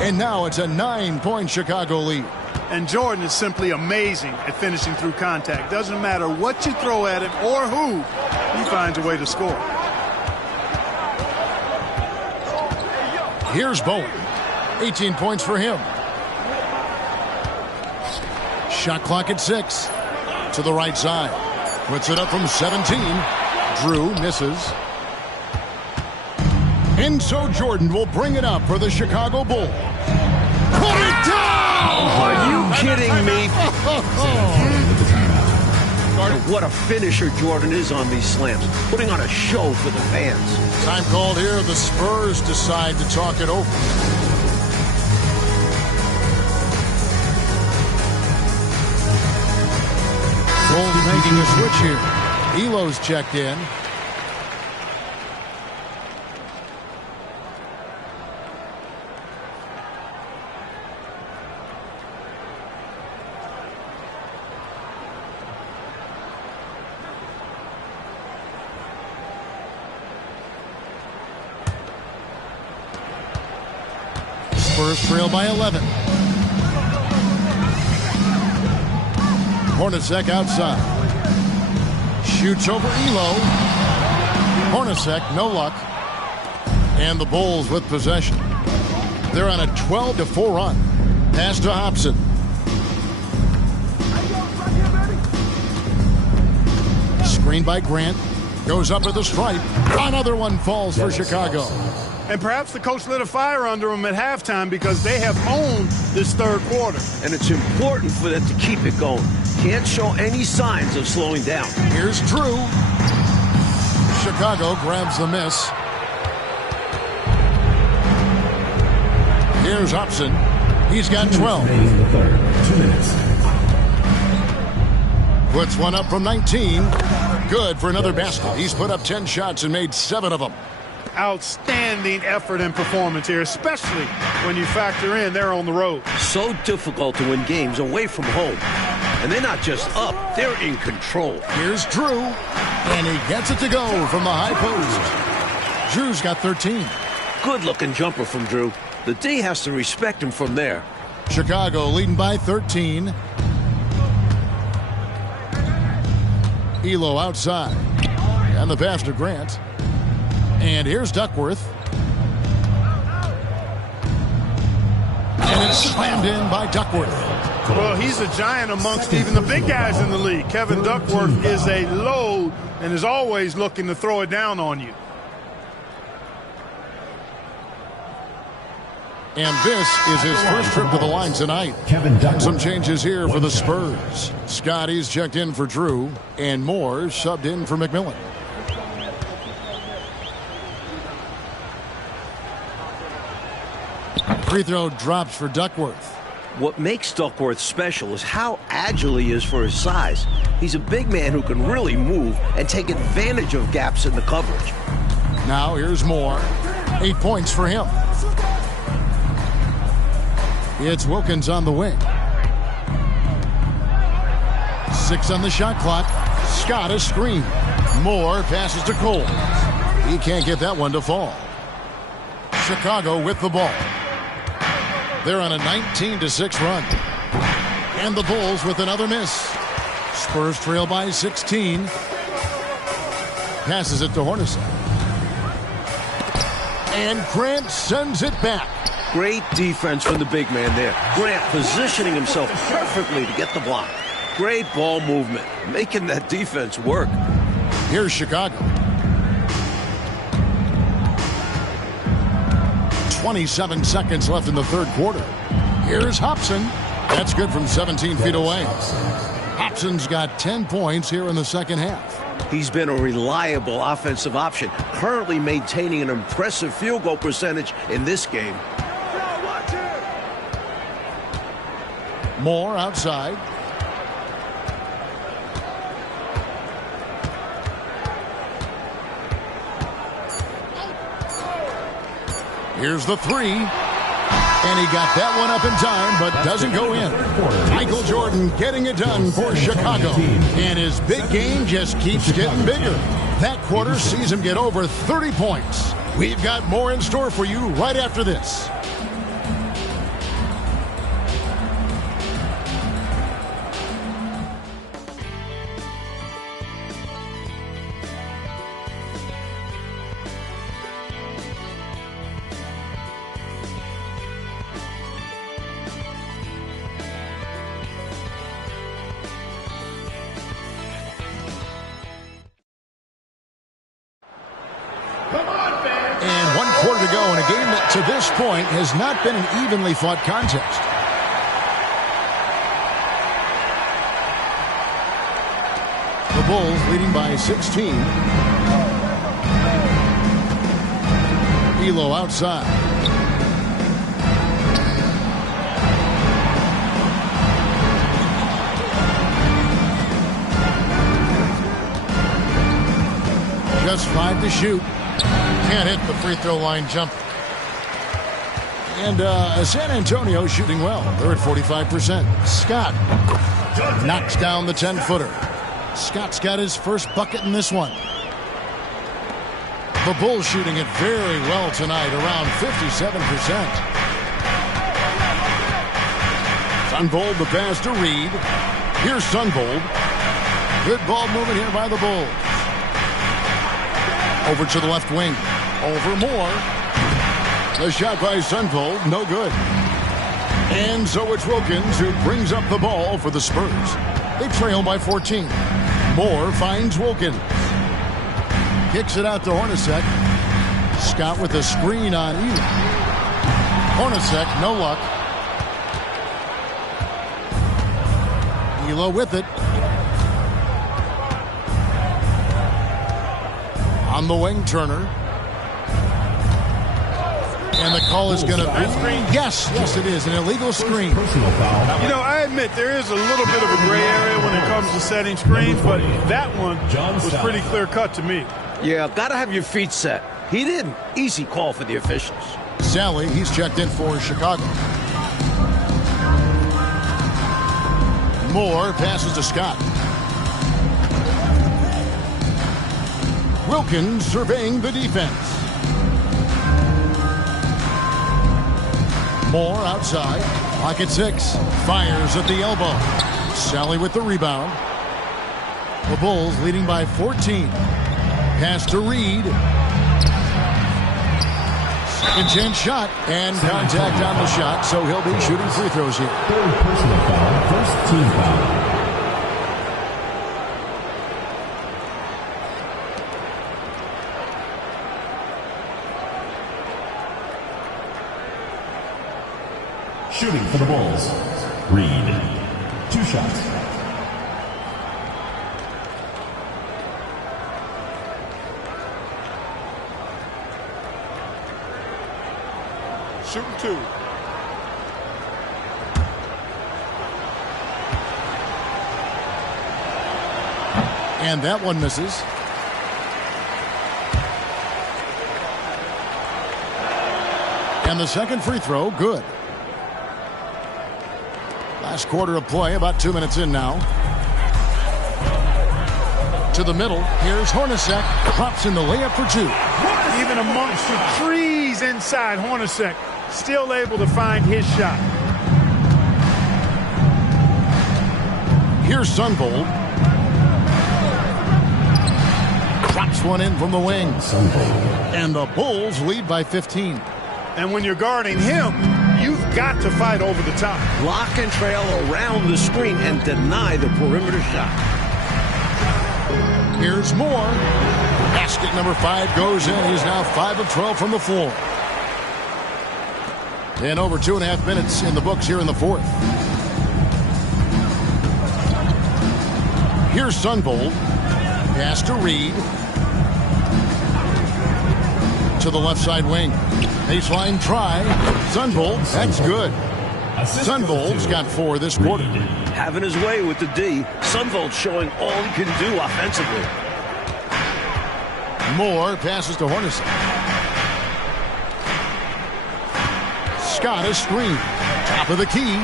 And now it's a 9-point Chicago lead. And Jordan is simply amazing at finishing through contact. Doesn't matter what you throw at him or who, he finds a way to score. Here's Bowen. 18 points for him. Shot clock at 6. To the right side. Puts it up from 17. Drew misses. And so Jordan will bring it up for the Chicago Bulls. Put it down! Are you kidding me? What a finisher Jordan is on these slams. Putting on a show for the fans. Time called here. The Spurs decide to talk it over. Bulls making a switch here. Elo's checked in. Spurs trail by 11. Hornacek outside. Shoots over Elo. Hornacek, no luck. And the Bulls with possession. They're on a 12-4 run. Pass to Hopson. Screened by Grant. Goes up at the stripe. Another one falls for Chicago. And perhaps the coach lit a fire under them at halftime because they have owned this 3rd quarter. And it's important for them to keep it going. Can't show any signs of slowing down. Here's Drew. Chicago grabs the miss. Here's Hopson. He's got 12. 2 minutes. Puts one up from 19. Good for another basket. He's put up 10 shots and made 7 of them. Outstanding effort and performance here, especially when you factor in they're on the road. So difficult to win games away from home. And they're not just up, they're in control. Here's Drew, and he gets it to go from the high post. Drew's got 13. Good-looking jumper from Drew. The D has to respect him from there. Chicago leading by 13. Elo outside. And the pass to Grant. And here's Duckworth. And it's slammed in by Duckworth. Well, he's a giant amongst even the big guys in the league. Kevin Duckworth is a load and is always looking to throw it down on you. And this is his first trip to the line tonight. Some changes here for the Spurs. Scotty's checked in for Drew, and Moore subbed in for McMillan. Free throw drops for Duckworth. What makes Duckworth special is how agile he is for his size. He's a big man who can really move and take advantage of gaps in the coverage. Now here's Moore. 8 points for him. It's Wilkins on the wing. 6 on the shot clock. Scott a screen. Moore passes to Cole. He can't get that one to fall. Chicago with the ball. They're on a 19-6 run. And the Bulls with another miss. Spurs trail by 16. Passes it to Hornacek. And Grant sends it back. Great defense from the big man there. Grant positioning himself perfectly to get the block. Great ball movement, making that defense work. Here's Chicago. 27 seconds left in the third quarter. Here's Hopson. That's good from 17 feet away. Hopson's got 10 points here in the second half. He's been a reliable offensive option, currently maintaining an impressive field goal percentage in this game. Moore outside. Here's the three. And he got that one up in time, but doesn't go in. Michael Jordan getting it done for Chicago. And his big game just keeps getting bigger. That quarter sees him get over 30 points. We've got more in store for you right after this. And 1 quarter to go in a game that to this point has not been an evenly fought contest. The Bulls leading by 16. Elo outside. Just 5 to shoot. Can't hit the free throw line jumper. And San Antonio shooting well. They're at 45%. Scott knocks down the 10-footer. Scott's got his first bucket in this one. The Bulls shooting it very well tonight, around 57%. Sunvold the pass to Reed. Here's Sunvold. Good ball movement here by the Bulls. Over to the left wing. Over Moore. The shot by Sunvold, no good. And so it's Wilkins who brings up the ball for the Spurs. They trail by 14. Moore finds Wilkins. Kicks it out to Hornacek. Scott with a screen on Elo. Hornacek, no luck. Elo with it. On the wing, Turner. And the call is going to be, yes, it is, an illegal screen. You know, I admit there is a little bit of a gray area when it comes to setting screens, but that one was pretty clear cut to me. Yeah, got to have your feet set. He didn't. Easy call for the officials. Sally, he's checked in for Chicago. Moore passes to Scott. Wilkins surveying the defense. Moore outside. Pocket 6. Fires at the elbow. Sally with the rebound. The Bulls leading by 14. Pass to Reed. Second chance shot. And contact on the shot, so he'll be shooting free throws here. Third personal foul, first team foul. Shooting for the Bulls, Reed. 2 shots. Shooting 2. And that one misses. And the second free throw, good. Last quarter of play, about 2 minutes in now. To the middle, here's Hornacek. Hopson the layup for 2. Even amongst the trees inside, Hornacek still able to find his shot. Here's Sunvold. Drops one in from the wing. And the Bulls lead by 15. And when you're guarding him, you've got to fight over the top. Block and trail around the screen and deny the perimeter shot. Here's Moore. Basket number 5 goes in. He's now 5 of 12 from the floor. And over 2.5 minutes in the books here in the fourth. Here's Sunvold. Pass to Reed. To the left side wing. Baseline try. Sunvold, that's good. Sunvold's got 4 this quarter. Having his way with the D. Sunvold showing all he can do offensively. Moore passes to Hornacek. Scott is screened. Top of the key.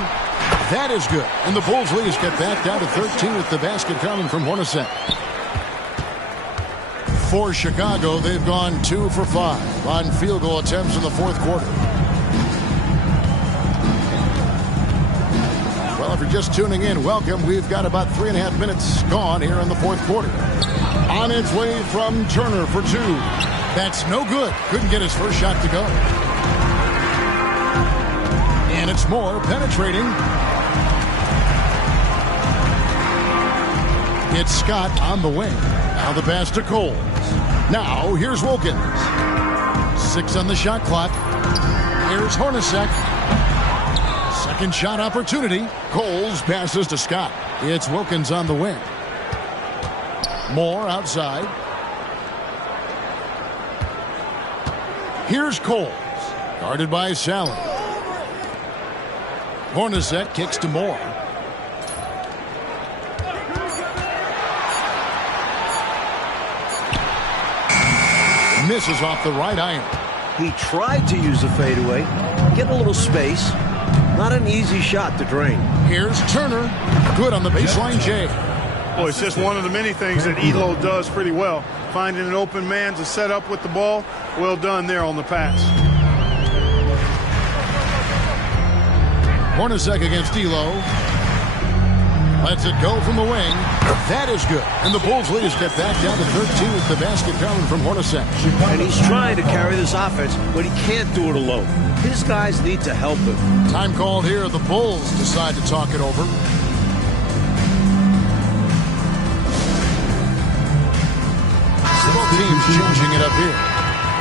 That is good. And the Bulls lead get back down to 13 with the basket coming from Hornacek. For Chicago, they've gone 2 for 5 on field goal attempts in the fourth quarter. Well, if you're just tuning in, welcome. We've got about 3.5 minutes gone here in the fourth quarter. On its way from Turner for 2. That's no good. Couldn't get his first shot to go. And it's Moore penetrating. It's Scott on the wing. Now the pass to Cole. Now here's Wilkins. 6 on the shot clock. Here's Hornacek. Second shot opportunity. Coles passes to Scott. It's Wilkins on the wing. Moore outside. Here's Coles. Guarded by Sally. Hornacek kicks to Moore. Misses off the right iron. He tried to use the fadeaway. Get a little space. Not an easy shot to drain. Here's Turner. Good on the baseline, Jay. Boy, it's just one of the many things that Elo does pretty well. Finding an open man to set up with the ball. Well done there on the pass. Hornacek against Elo. Lets it go from the wing. That is good. And the Bulls leaders get back down to 13 with the basket coming from Hornacek. And he's trying to carry this offense, but he can't do it alone. His guys need to help him. Time called here. The Bulls decide to talk it over. Both teams changing it up here.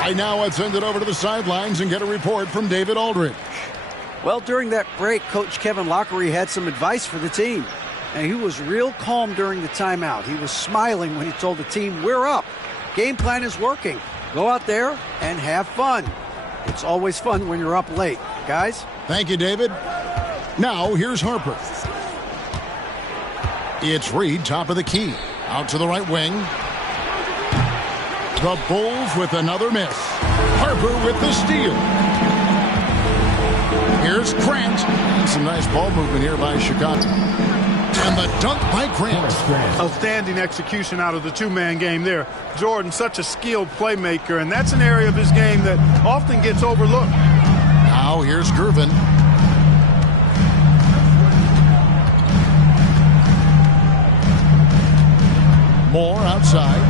Right now, let's send it over to the sidelines and get a report from David Aldridge. Well, during that break, Coach Kevin Lockery had some advice for the team. And he was real calm during the timeout. He was smiling when he told the team, we're up. Game plan is working. Go out there and have fun. It's always fun when you're up late. Guys? Thank you, David. Now, here's Harper. It's Reed, top of the key. Out to the right wing. The Bulls with another miss. Harper with the steal. Here's Grant. Some nice ball movement here by Chicago. And the dunk by Grant. Outstanding execution out of the two-man game there. Jordan, such a skilled playmaker, and that's an area of his game that often gets overlooked. Now here's Gervin. Moore outside.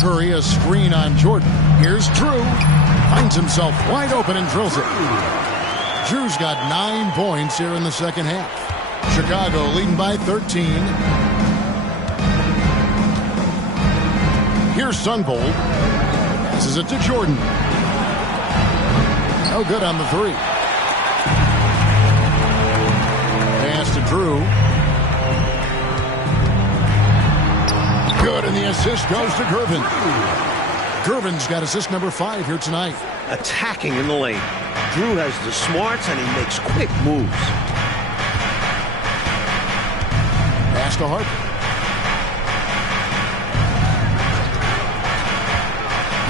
Curry a screen on Jordan. Here's Drew. Finds himself wide open and drills it. Drew's got 9 points here in the second half. Chicago leading by 13. Here's Sunvold. Passes it to Jordan. No good on the three. Pass to Drew. Good, and the assist goes to Gervin. Gervin's got assist number 5 here tonight. Attacking in the lane. Drew has the smarts, and he makes quick moves. Pass to Harper.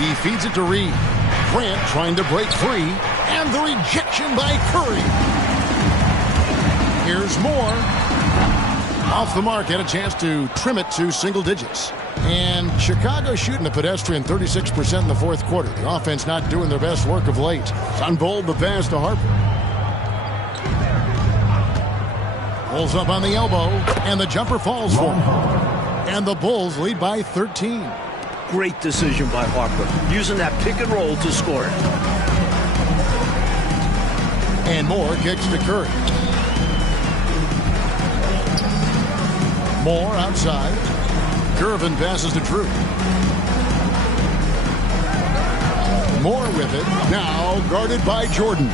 He feeds it to Reed. Grant trying to break free, and the rejection by Curry. Here's Moore. Off the mark, had a chance to trim it to single digits. And Chicago shooting a pedestrian 36% in the fourth quarter. The offense not doing their best work of late. Sunvold the pass to Harper. Pulls up on the elbow, and the jumper falls for him. And the Bulls lead by 13. Great decision by Harper, using that pick and roll to score it. And Moore kicks to Curry. Moore outside. Gervin passes to Drew. Moore with it. Now guarded by Jordan.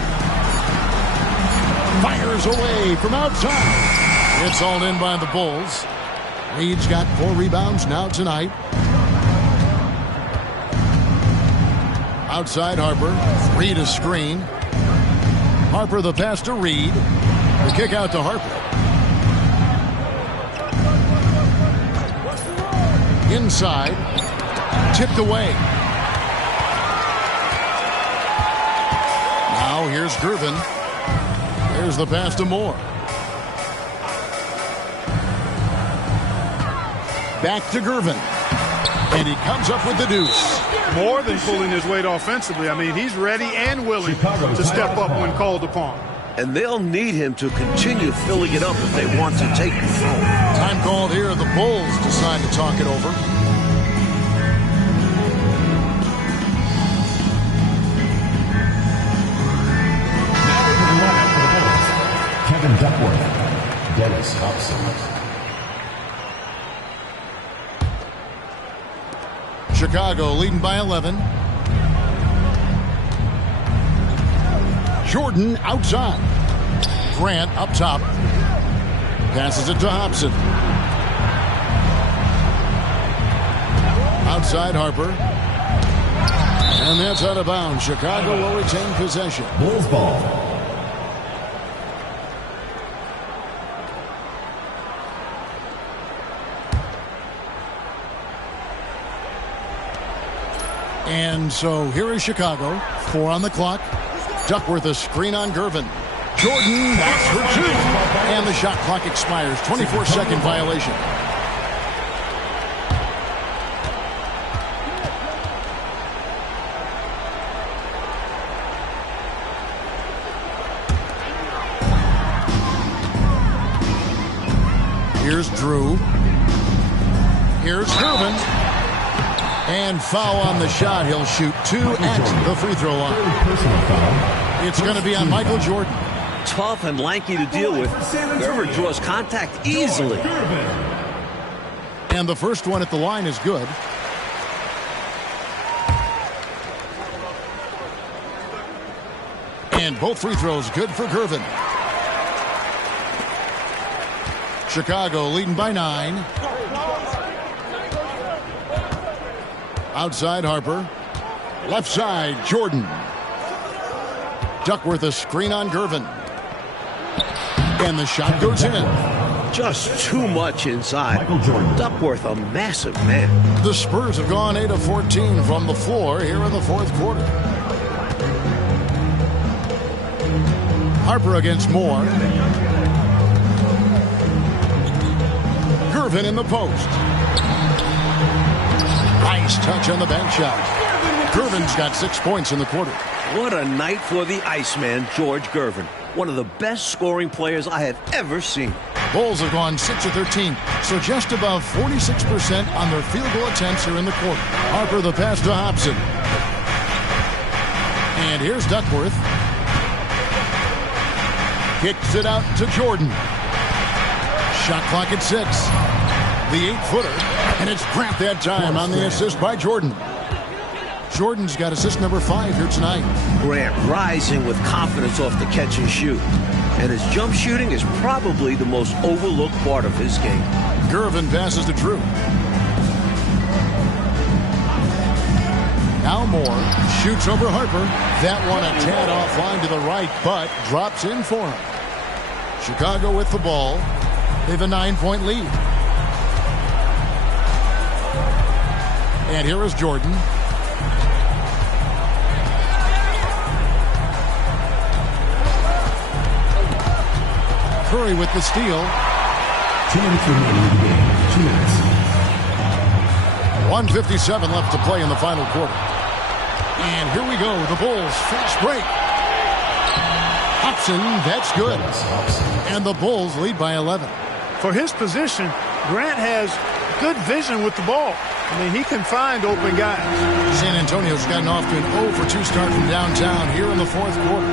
Fires away from outside. It's all in by the Bulls. Reed's got 4 rebounds now tonight. Outside Harper. Reed a screen. Harper the pass to Reed. The kick out to Harper. Inside. Tipped away. Now here's Gervin. There's the pass to Moore. Back to Gervin. And he comes up with the deuce. More than pulling his weight offensively. I mean, he's ready and willing to step up when called upon. And they'll need him to continue filling it up if they want to take control. Time called here. The Bulls decide to talk it over. Kevin Duckworth, Dennis Hopson. Chicago leading by 11. Jordan outside. Grant up top. Passes it to Hopson. Outside Harper. And that's out of bounds. Chicago will retain possession. Bulls ball. And so here is Chicago. 4 on the clock. Duckworth a screen on Gervin. Jordan, that's for 2. And the shot clock expires. 24-second violation. Here's Drew. Here's Gervin. And foul on the shot. He'll shoot 2 at the free throw line. It's going to be on Michael Jordan. Tough and lanky to deal with. Gervin draws contact easily. And the first one at the line is good. And both free throws good for Gervin. Chicago leading by 9. Outside Harper. Left side, Jordan. Duckworth a screen on Gervin. And the shot goes in. Just too much inside. Duckworth, a massive man. The Spurs have gone 8 of 14 from the floor here in the fourth quarter. Harper against Moore. Gervin in the post. Nice touch on the bank shot. Gervin's got 6 points in the quarter. What a night for the Iceman, George Gervin. One of the best scoring players I have ever seen. Bulls have gone 6 of 13, so just above 46% on their field goal attempts here in the quarter. Harper the pass to Hopson. And here's Duckworth. Kicks it out to Jordan. Shot clock at 6. The 8-footer, and it's Grant that time on the assist by Jordan. Jordan's got assist number 5 here tonight. Grant rising with confidence off the catch and shoot. And his jump shooting is probably the most overlooked part of his game. Gervin passes to Drew. Now Moore shoots over Harper. That one a tad offline to the right, but drops in for him. Chicago with the ball. They have a 9-point lead. And here is Jordan. Curry with the steal. 2 minutes remaining in the game. 2 minutes. 1:57 left to play in the final quarter. And here we go. The Bulls fast break. Hopson, that's good. And the Bulls lead by 11. For his position, Grant has good vision with the ball. I mean, he can find open guys. San Antonio's gotten off to an 0 for 2 start from downtown here in the fourth quarter.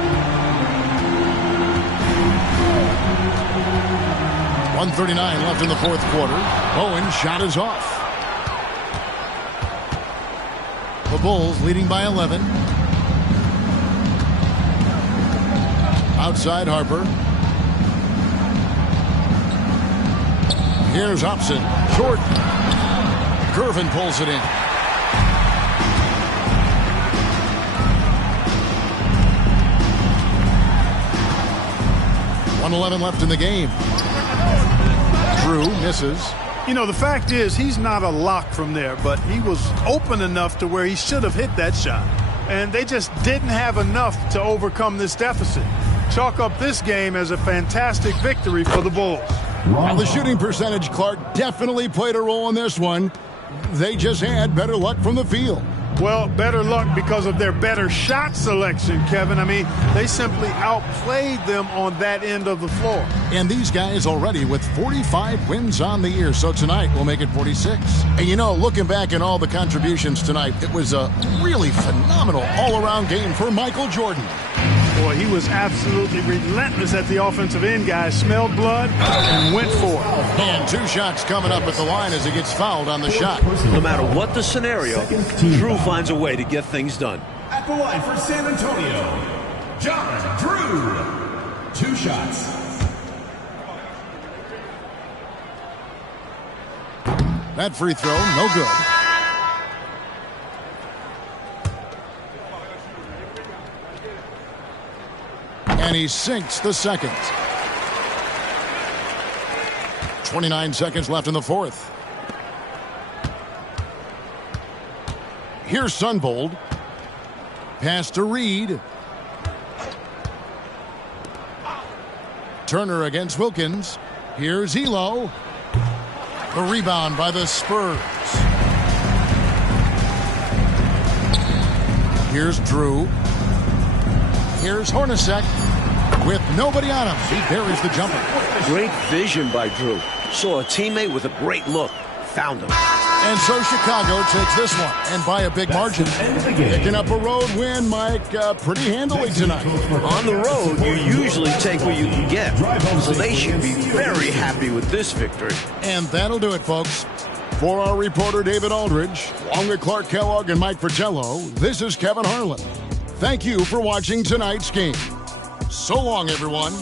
1:39 left in the fourth quarter. Bowen shot is off. The Bulls leading by 11. Outside Harper. Here's Hopson. Jordan. Gervin pulls it in. .111 left in the game. Drew misses. You know, the fact is he's not a lock from there, but he was open enough to where he should have hit that shot. And they just didn't have enough to overcome this deficit. Chalk up this game as a fantastic victory for the Bulls. Well, the shooting percentage, Clark, definitely played a role in this one. They just had better luck from the field. Well, better luck because of their better shot selection, Kevin. I mean, they simply outplayed them on that end of the floor. And these guys already with 45 wins on the year, so tonight we'll make it 46. And you know, looking back at all the contributions tonight, it was a really phenomenal all-around game for Michael Jordan. Boy, he was absolutely relentless at the offensive end, guys. Smelled blood and went for it. And 2 shots coming up at the line as he gets fouled on the shot. No matter what the scenario, Drew finds a way to get things done. At the line for San Antonio, Jon Drew. 2 shots. That free throw, no good. And he sinks the second. 29 seconds left in the fourth. Here's Sunvold. Pass to Reed. Turner against Wilkins. Here's Elo. The rebound by the Spurs. Here's Drew. Here's Hornacek. With nobody on him, he buries the jumper. Great vision by Drew. Saw a teammate with a great look. Found him. And so Chicago takes this one, and by a big margin. Picking up a road win, Mike, pretty handily tonight. On the road, you usually take what you can get. So they should be very happy with this victory. And that'll do it, folks. For our reporter, David Aldridge, along with Clark Kellogg and Mike Fratello, this is Kevin Harlan. Thank you for watching tonight's game. So long, everyone.